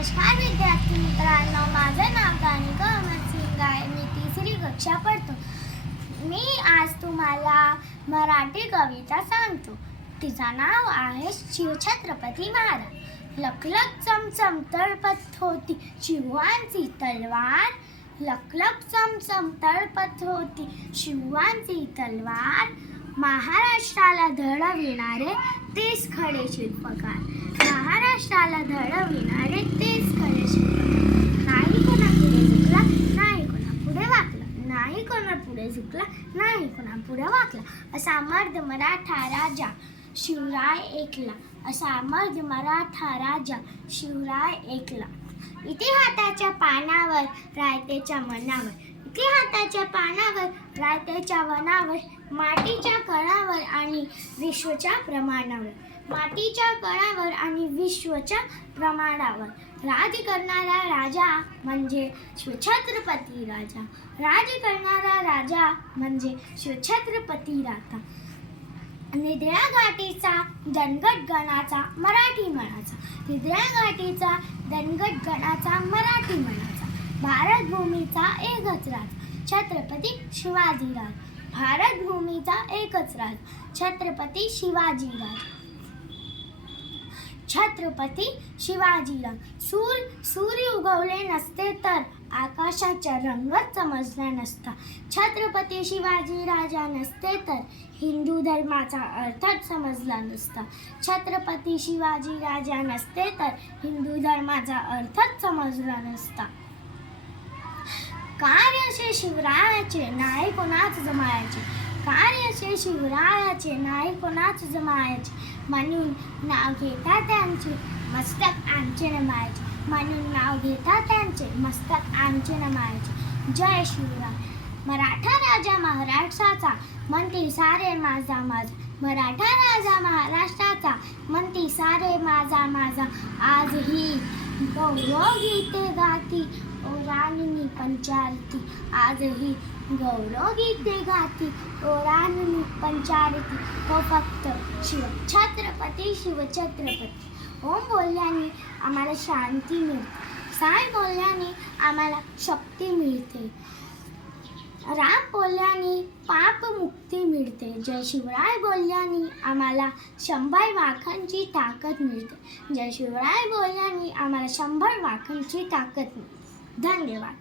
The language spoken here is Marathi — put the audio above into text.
नमस्कार विद्यार्थी मित्रांनो, माझं नाव दानिका अमर सिंग आहे. मी तिसरी कक्षा पढ़तो. मी आज तुम्हाला मराठी कविता सांगतो. तिचं नाव आहे शिवछत्रपती महाराज. लखलख चमचम तळपत होती शिवांची तलवार. लखलख चमचम तळपत होती शिवांची तलवार. महाराष्ट्राला घडविणारे तेच खरे शिल्पकार. महाराष्ट्राला घडविणारे तेच खरे शिल्पकार. नाही कोणापुढे झुकला, नाही कोणापुढे वाकला. नाही कोणापुढे झुकला, नाही कोणापुढे वाकला. असा मर्द मराठा राजा शिवराय एकला. असा मर्द मराठा राजा शिवराय एकला. इतिहासाच्या पानावर रायतेच्या मनावर. इतिहासाच्या पानावर रायतेच्या वनावर. मातीच्या कणावर आणि विश्वच्या प्रमाणावर. मातीच्या कणावर आणि विश्वच्या प्रमाणावर राज करणारा राजा म्हणजे शिवछत्रपती राजा. राज करणारा राजा म्हणजे शिवछत्रपती राजा. निधड्या घाटीचा दणकट गणाचा मराठी मनाचा. निधड्या घाटीचा दणकट गणाचा मराठी मनाचा. भारत भूमीचा एकच राज छत्रपती शिवाजीराज. भारत भूमीचा एकच राज छत्रपती शिवाजीराज. छत्रपती शिवाजीराज. सूर्य उगवले नसते तर आकाशाचा रंगच समजला नसता. छत्रपती शिवाजीराजा नसते तर हिंदू धर्माचा अर्थच समजला नसता. छत्रपती शिवाजीराजा नसते तर हिंदू धर्माचा अर्थच समजला नसता. कार्य असे शिवरायाचे नाही कोणाच जमायचे. कार्य असे शिवरायाचे नाही कोणाच जमायचे. म्हणून नाव घेता त्यांचे मस्तक आमचे नमायचे. म्हणून नाव घेता त्यांचे मस्तक आमचे नमायचे. जय शिवराय. मराठा राजा महाराष्ट्राचा म्हणती सारे माझा माझा. मराठा राजा महाराष्ट्राचा म्हणती सारे माझा माझा. आजही गौरव गीते गाती ओराणनी पंचारती. आजही गौरव गीते गाती ओराणनी पंचारती. हो फक्त शिवछत्रपती शिवछत्रपती. ओम बोलल्याने आम्हाला शांती मिळते. साई बोलल्याने आम्हाला शक्ती मिळते. राम बोलल्याने पाप मुक्ती मिळते. जय शिवराय बोलल्याने आम्हाला 100 वाघांची ताकद मिळते. जय शिवराय बोलल्याने आम्हाला 100 वाघांची ताकद मिळते. धन्यवाद.